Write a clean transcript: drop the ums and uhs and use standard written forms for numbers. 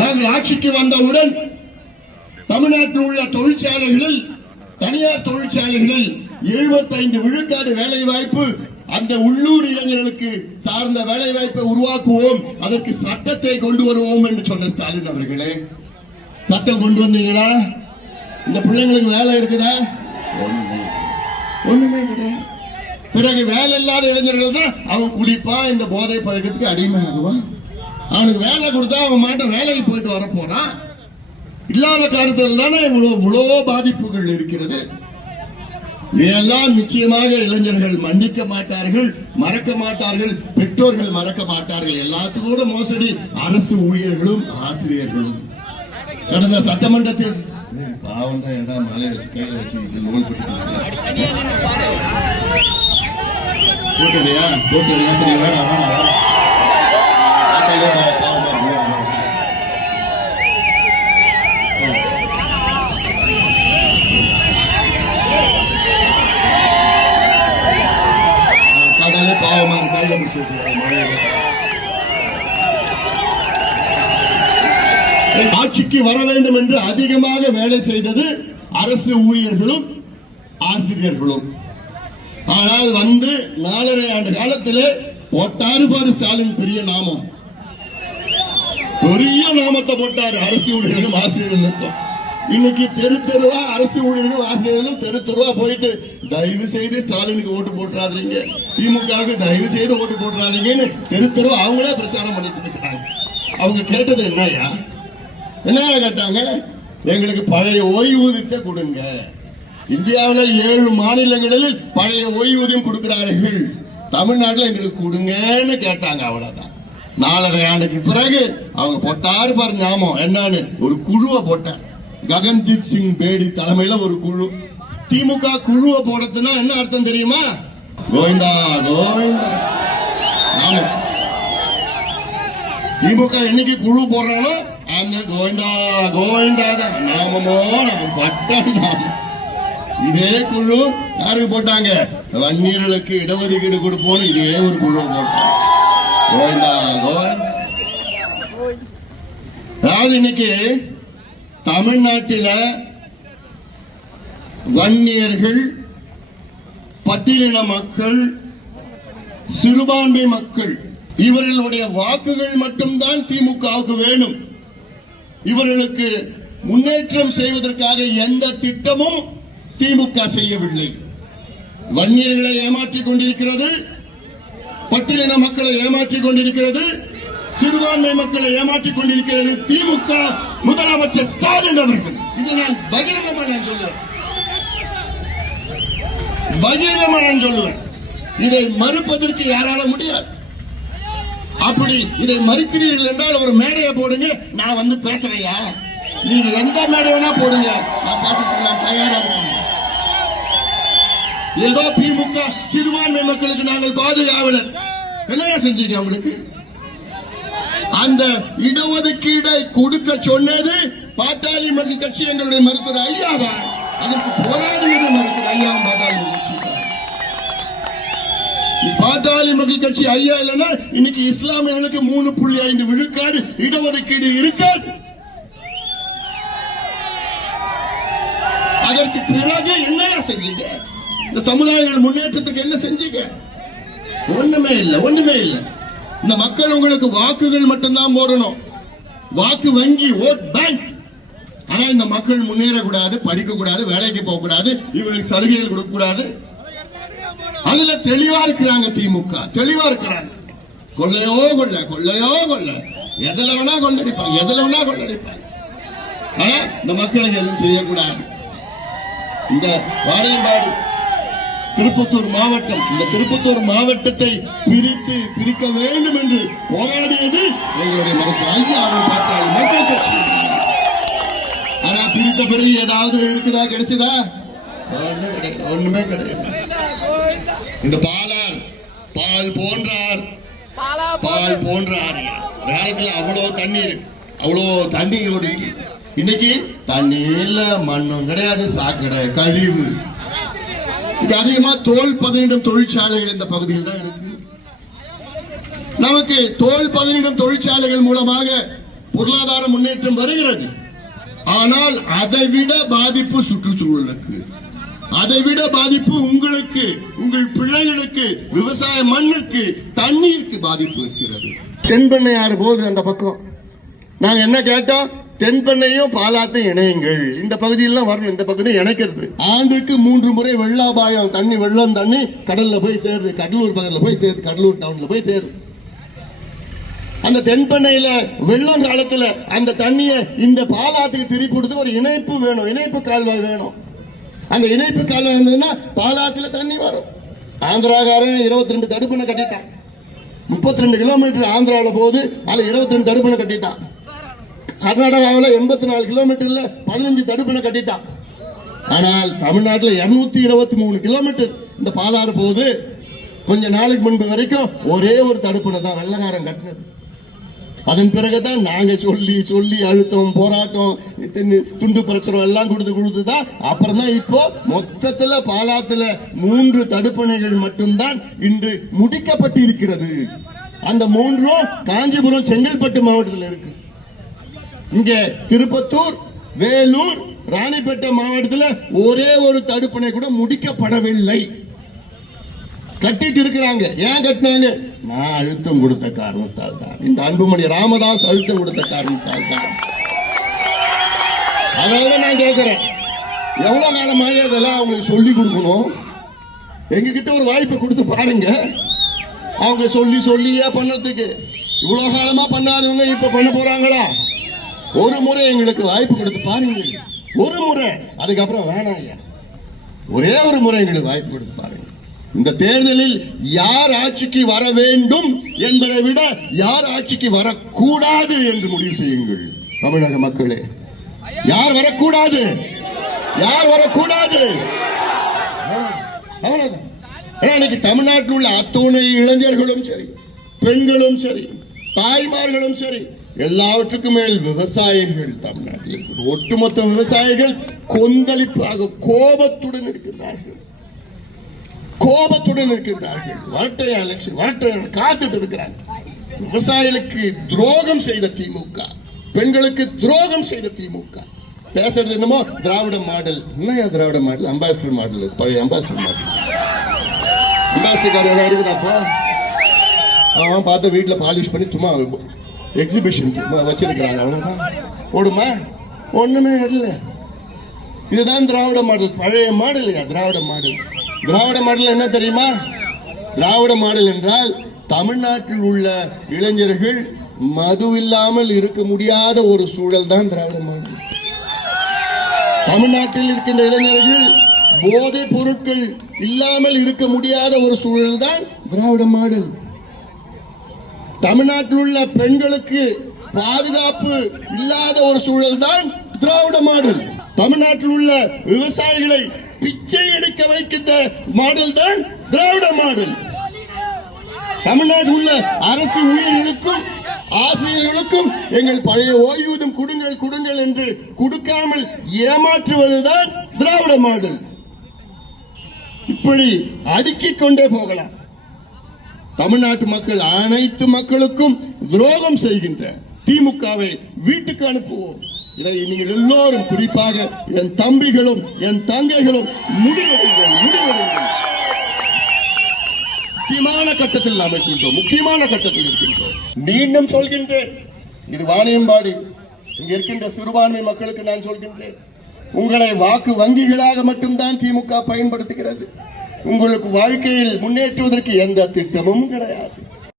நாங்கள் ஆட்சிக்கு வந்தவுடன் தமிழ்நாட்டில் உள்ள தொழிற்சாலைகளில், தனியார் தொழிற்சாலைகளில் 75 விழுக்காடு வேலை வாய்ப்பு அந்த உள்ளூர் இளைஞர்களுக்கு சார்ந்த வேலை வாய்ப்பை உருவாக்குவோம், அதற்கு சட்டத்தை கொண்டு வருவோம் என்று சொன்ன ஸ்டாலின் அவர்களே, சட்டம் கொண்டு வந்தீங்களா? இந்த பிள்ளைங்களுக்கு வேலை இருக்குதா? ஒண்ணுமே கிடையாது. பிறகு வேலை இல்லாத இளைஞர்கள் தான் அவன் குடிப்பான், இந்த போதை பழக்கத்துக்கு அடிமையாகுவான். அவனுக்கு வேலை கொடுத்தா அவன் மாட்டம் வேலைக்கு போயிட்டு வர போறான். இல்லாத காரணத்தில் தானே இவ்வளோ பாதிப்புகள் இருக்கிறது. இதையெல்லாம் நிச்சயமாக இளைஞர்கள் மன்னிக்க மாட்டார்கள், மறக்க மாட்டார்கள், பெற்றோர்கள் மறக்க மாட்டார்கள். எல்லாத்துக்கூட மோசடி அரசு ஊழியர்களும் ஆசிரியர்களும். கடந்த சட்டமன்றத்தில் பாவம் தான் ஏதா மலை வச்சு கையில வச்சு நூல் போட்டுறியா போட்டுறியா சரி வேணாம் வேணாம் பாவமா கையில முடிச்சு வச்சிருக்கேன் மழையில. ஆட்சிக்கு வர வேண்டும் என்று அதிகமாக வேலை செய்தது அரசு ஊழியர்களும் ஆசிரியர்களும். ஆனால் வந்து 4.5 ஆண்டு காலத்திலே போட்டாரு பாரு ஸ்டாலின் பெரிய நாமம், பெரிய நாமத்தை போட்டாரு அரசு ஊழியர்களும் ஆசிரியர்களுக்கும். இன்னைக்கு தெரு தெருவா அரசு ஊழியர்களும் ஆசிரியர்களும் தெரு தெருவா போயிட்டு தயவு செய்து ஸ்டாலினுக்கு ஓட்டு போட்டுறாதீங்க, திமுகவுக்கு தயவு செய்து ஓட்டு போட்டுறாதீங்கன்னு தெரு தெருவா அவங்களே பிரச்சாரம் பண்ணிட்டு இருக்காங்க. அவங்க கேட்டது என்னையா கேட்டாங்க? எங்களுக்கு பழைய ஓய்வூதியத்தை கொடுங்க. இந்தியாவில் 7 மாநிலங்களில் பழைய ஓய்வூதியம் கொடுக்கிறார்கள், தமிழ்நாட்டில் எங்களுக்கு கொடுங்கன்னு கேட்டாங்க. அவ்வளவுதான். 4.5 ஆண்டுக்கு பிறகு அவங்க போட்டாரு பாரு ஞாபகம் என்னன்னு ஒரு குழுவை போட்டாங்க. ககன்தீப் சிங் பேடி தலைமையில ஒரு குழு. திமுக குழுவை போடுறதுன்னா என்ன அர்த்தம் தெரியுமா? கோவிந்தா கோவிந்தா. திமுக என்னைக்கு குழு போடுறாங்களோ அந்த கோவிந்தா கோவிந்தா தான் நாமமோ நம்ம பட்ட நாமம். இதே குழு யாருக்கு போட்டாங்க? வன்னியர்களுக்கு இடஒதுக்கீடு கொடுப்போம், இதே ஒரு குழு போட்டாங்க. கோவிந்தா கோவிந்தா. அதாவது இன்னைக்கு தமிழ்நாட்டில் வன்னியர்கள், பட்டியலின மக்கள், சிறுபான்மை மக்கள் இவர்களுடைய வாக்குகள் மட்டும்தான் திமுகவுக்கு வேணும். இவர்களுக்கு முன்னேற்றம் செய்வதற்காக எந்த திட்டமும் திமுக செய்யவில்லை. வன்னியர்களை ஏமாற்றிக் கொண்டிருக்கிறது, பட்டியலின மக்களை ஏமாற்றிக் கொண்டிருக்கிறது, சிறுபான்மை மக்களை ஏமாற்றிக் கொண்டிருக்கிறது திமுக முதலமைச்சர் ஸ்டாலின் அவர்கள். இது நான் பகிரங்கமா சொல்லுவேன். இதை மறுப்பதற்கு யாரால முடியாது. அப்படி இதை மறுக்கிறீர்கள் என்றால் ஒரு மேடையை போடுங்க, நான் வந்து பேசுறையா, நீங்க எந்த மேடை வேணா போடுங்க, நான் பேசுறதுக்கு நான் தயாரா இருக்கேன். ஏதோ திமுக சிறுபான்மை மக்களுக்கு நாங்கள் பாதுகாவலர் என்னையா செஞ்சீங்க? அவங்களுக்கு அந்த இடஒதுக்கீடை கொடுக்க சொன்னது பாட்டாளி மக்கள் கட்சி, எங்களுடைய மருத்துவர் ஐயா தான். அதற்கு போராடியது மருத்துவர் ஐயாவும் பாட்டாளி கட்சி. பாட்டாளி மக்கள் கட்சி ஐயா இல்லைன்னா இன்னைக்கு இஸ்லாமியர்களுக்கு 3.5 விழுக்காடு இடஒதுக்கீடு இருக்காது. அதற்கு பிறகு என்ன செஞ்சீங்க? இந்த சமுதாயங்கள் முன்னேற்றத்துக்கு என்ன செஞ்சீங்க? ஒண்ணுமே இல்லை. இந்த மக்கள் உங்களுக்கு வாக்குகள் மட்டும்தான் போடணும், வாக்கு வங்கி, ஓட் பேங்க். ஆனா இந்த மக்கள் முன்னேறக்கூடாது, படிக்க கூடாது, வேலைக்கு போக கூடாது, இவங்களுக்கு சலுகைகள் கொடுக்க கூடாது. அதுல தெளிவா இருக்கிறாங்க திமுக, தெளிவா இருக்கிறாங்க. கொள்ளையோ கொள்ள, எதுல வேணா கொள்ளடிப்பாங்க. ஆனா இந்த மக்களுக்கு எதுவும் செய்யக்கூடாது. இந்த வாரியம்பாடி திருப்பத்தூர் மாவட்டம், இந்த திருப்பத்தூர் மாவட்டத்தை பிரிக்க வேண்டும் என்று போராடியது எங்களுடைய மருத்துவர் ஐயா அவர்கள் பாட்டாளி மக்கள் கட்சி. ஆனா பிரித்த பிறகு ஏதாவது இருக்குதா? கிடைச்சதா? ஒண்ணுமே கிடையாது. இந்த பால் போன்றார் காலத்துல அவ்வளவு தண்ணீர், அவ்வளவு தண்ணி ஓடிட்டு, இன்னைக்கு தண்ணி இல்ல, மண்ணும் கிடையாது, சாக்கடை, கழிவு. அதிகமா தோல் பதனிடும் தொழிற்சாலைகள் இந்த பகுதியில் தான் இருக்கு. நமக்கு தோல் பதனிடும் தொழிற்சாலைகள் மூலமாக பொருளாதார முன்னேற்றம் வருகிறது. ஆனால் அதைவிட பாதிப்பு சுற்றுச்சூழலுக்கு, அதைவிட பாதிப்பு உங்களுக்கு, உங்கள் பிள்ளைகளுக்கு, விவசாய மண்ணுக்கு, தண்ணீருக்கு பாதிப்பு இருக்கிறது. தென்பெண்ணையாறு போது அந்த பக்கம் நாங்க என்ன கேட்டோம், தென்பெண்ணையும் பாலாத்தையும் இணையுங்கள். இந்த பகுதியெல்லாம் வரணும், இந்த பகுதி இணைக்கிறது. ஆண்டுக்கு 3 முறை வெள்ளாபாயம் தண்ணி, வெள்ளம் தண்ணி கடல்ல போய் சேருது, கடலூர் பக்கத்துல போய் சேருது, கடலூர் டவுன்ல போய் சேருது. அந்த தென்பெண்ணையில வெள்ளம் காலத்துல அந்த தண்ணியை இந்த பாலாத்துக்கு திருப்பி கொடுத்து ஒரு இணைப்பு வேணும், இணைப்பு கால்வாய் வேணும். அந்த இணைப்பு கால்வாய் இருந்ததுன்னா பாலாத்துல தண்ணி வரும். ஆந்திராக்காரன் 22 தடுப்பணை கட்டிட்டான். 32 கிலோமீட்டர் ஆந்திராவில் போகுது, அதுல 22 தடுப்பணை கட்டிட்டான். கர்நாடகாவில் 84 கிலோமீட்டர்ல 15 தடுப்பணை கட்டிட்டான். ஆனால் தமிழ்நாட்டில் 223 கிலோமீட்டர் இந்த பாலாறு போகுது. கொஞ்ச நாளுக்கு முன்பு வரைக்கும் ஒரே ஒரு தடுப்பணை தான் வெள்ளக்காரன் கட்டினது. அதன் பிறகுதான் நாங்க சொல்லி சொல்லி அழுத்தம், போராட்டம், துண்டு பிரச்சனை எல்லாம் கொடுத்துதான் அப்புறம் தான் இப்போ மொத்தத்துல பாலாத்துல 3 தடுப்பணைகள் மட்டும்தான் இன்று முடிக்கப்பட்டிருக்கிறது. அந்த 3ம் காஞ்சிபுரம், செங்கல்பட்டு மாவட்டத்தில் இருக்கு. இங்க திருப்பத்தூர், வேலூர், ராணிப்பேட்டை மாவட்டத்தில் ஒரே ஒரு தடுப்பணை கூட முடிக்கப்படவில்லை. கட்டிட்டு இருக்கிறாங்க. ஏன் கட்டினாங்க? நான் அழுத்தம் கொடுத்த காரணத்தால் தான். இந்த அன்புமணி ராமதாஸ் அழுத்தம் கொடுத்த காரணத்தால் தான். அதனால நான் கேட்கிறேன், எவ்வளவு காலமாக அதெல்லாம் அவங்களுக்கு சொல்லி கொடுக்கணும். எங்க கிட்ட ஒரு வாய்ப்பு கொடுத்து பாருங்க. அவங்க சொல்லி சொல்லியே பண்ணதுக்கு இவ்வளவு காலமா பண்ணாதவங்க இப்ப பண்ண போறாங்களா? ஒரு முறை எங்களுக்கு வாய்ப்பு கொடுத்து பாருங்க, ஒரு முறை. அதுக்கப்புறம் வேணாம் ஐயா, ஒரே ஒரு முறை எங்களுக்கு வாய்ப்பு கொடுத்து பாருங்க. இந்த தேர்தலில் யார் ஆட்சிக்கு வர வேண்டும் என்பதை விட யார் ஆட்சிக்கு வரக்கூடாது என்று முடிவு செய்யுங்கள். தமிழக மக்களே, யார் வரக்கூடாது, யார் வரக்கூடாது, அவ்வளவுதான். இன்னைக்கு தமிழ்நாட்டில் உள்ள அத்துணை இளைஞர்களும் சரி, பெண்களும் சரி, தாய்மார்களும் சரி, எல்லாவற்றுக்கும் மேல் விவசாயிகள், தமிழ்நாட்டில் ஒட்டுமொத்த விவசாயிகள் கொந்தளிப்பாக கோபத்துடன் இருக்கின்றார்கள், கோபத்துடன் இருக்கின்றார்கள். வரட்டையா எலெக்ஷன், வரட்டையா காத்துட்டு இருக்கிறாங்க. விவசாயிகளுக்கு துரோகம் செய்த திமுக, பெண்களுக்கு துரோகம் செய்த திமுக. பேசுறது என்னமோ திராவிட மாடல். என்ன திராவிட மாடல்? அம்பாசிடர் மாடல், பழைய அம்பாசிடர் மாடல். அம்பாசிடர் ஏதாவது இருக்குதாப்பா? அவன் பார்த்த வீட்டில் பாலிஷ் பண்ணி சும்மா எக்ஸிபிஷன் வச்சிருக்கிறாங்க, அவ்வளவுதான். ஓடுமா? ஒண்ணுமே இல்லை. இதுதான் திராவிட மாடல், பழைய மாடல். திராவிட மாடல், திராவிட மாடல் என்ன தெரியுமா? திராவிட மாடல் என்றால் தமிழ்நாட்டில் உள்ள இளைஞர்கள் மது இல்லாமல் இருக்க முடியாத ஒரு சூழல் தான் திராவிட மாடல். தமிழ்நாட்டில் இருக்கின்ற இளைஞர்கள் போதைப் பொருட்கள் இல்லாமல் இருக்க முடியாத ஒரு சூழல் தான் திராவிட மாடல். தமிழ்நாட்டில் உள்ள பெண்களுக்கு பாதுகாப்பு இல்லாத ஒரு சூழல் தான் திராவிட மாடல். தமிழ்நாட்டில் உள்ள விவசாயிகளை பிச்சை எடுக்க வைக்கின்ற மாடல் தான் திராவிட மாடல். தமிழ்நாட்டில் உள்ள அரசு ஊழியர்களுக்கும் ஆசிரியர்களுக்கும் எங்கள் பழைய ஓய்வூதியம் கொடுங்கள் கொடுங்கள் என்று கொடுக்காமல் ஏமாற்றுவதுதான் திராவிட மாடல். இப்படி அடுக்கிக் கொண்டே போகலாம். தமிழ்நாட்டு மக்கள் அனைத்து மக்களுக்கும் துரோகம் செய்கின்ற திமுகவை வீட்டுக்கு அனுப்புவோம். இதை நீங்கள் எல்லோரும், குறிப்பாக என் தம்பிகளும் என் தங்கைகளும் முடிவெடுங்கள், முடிவெடுங்கள். முக்கியமான கட்டத்தில் நாம் இருக்கின்றோம், முக்கியமான கட்டத்தில் இருக்கின்றோம். மீண்டும் சொல்கின்றேன், இது வாணியம்பாடி, இங்க இருக்கின்ற சிறுபான்மை மக்களுக்கு நான் சொல்கின்றேன், உங்களை வாக்கு வங்கிகளாக மட்டும்தான் திமுக பயன்படுத்துகிறது. உங்களுக்கு வாழ்க்கையில் முன்னேற்றுவதற்கு எந்த திட்டமும் கிடையாது.